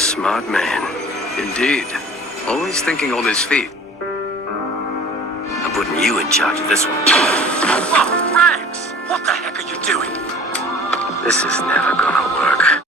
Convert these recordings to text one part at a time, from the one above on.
smart man. Indeed. Always thinking on his feet. I'm putting you in charge of this one. Oh, Rex! What the heck are you doing? This is never gonna work.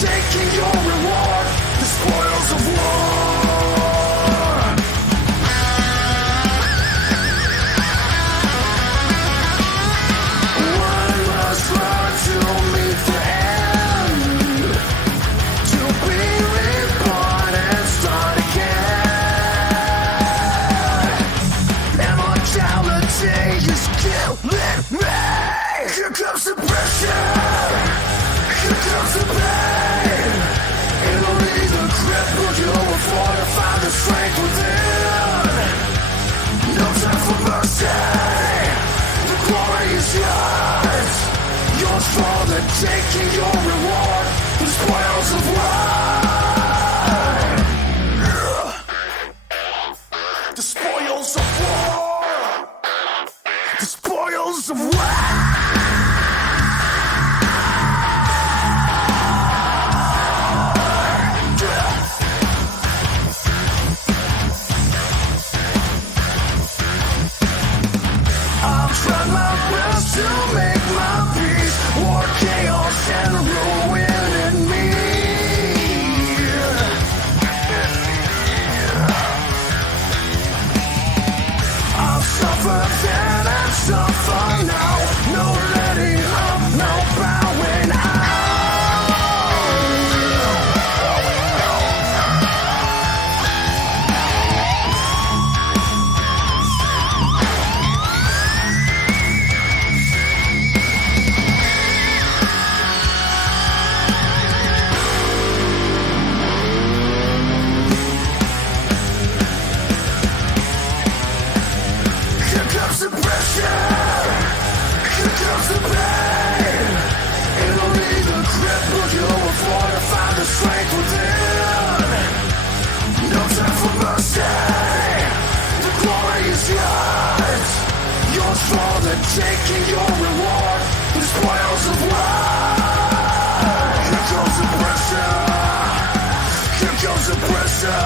Taking your reward, the spoils of war. One must run to meet the end, to be reborn and start again. Immortality is killing me. Here comes the pressure. Here comes the pain. It'll leave the grip, but you will fortify the strength within. No time for mercy. The glory is yours. Yours for the taking, your reward. The spoils of war. The spoils of war. The spoils of war. To make my peace, war, chaos, and ruin in me. I've suffered then and suffer now. No letting up, no bowing out. Strength within. No time for mercy. The glory is yours. Yours for the taking, your reward. The spoils of war. Here comes the pressure. Here comes the pressure.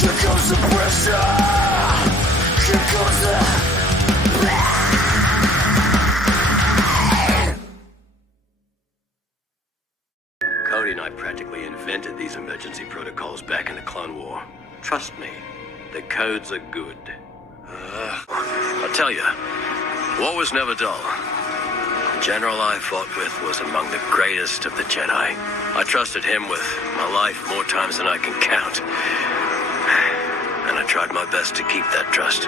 Here comes the pressure. Here comes the Cody and I practically invented these emergency protocols back in the Clone War. Trust me, the codes are good. I'll tell you, war was never dull. The general I fought with was among the greatest of the Jedi. I trusted him with my life more times than I can count. And I tried my best to keep that trust.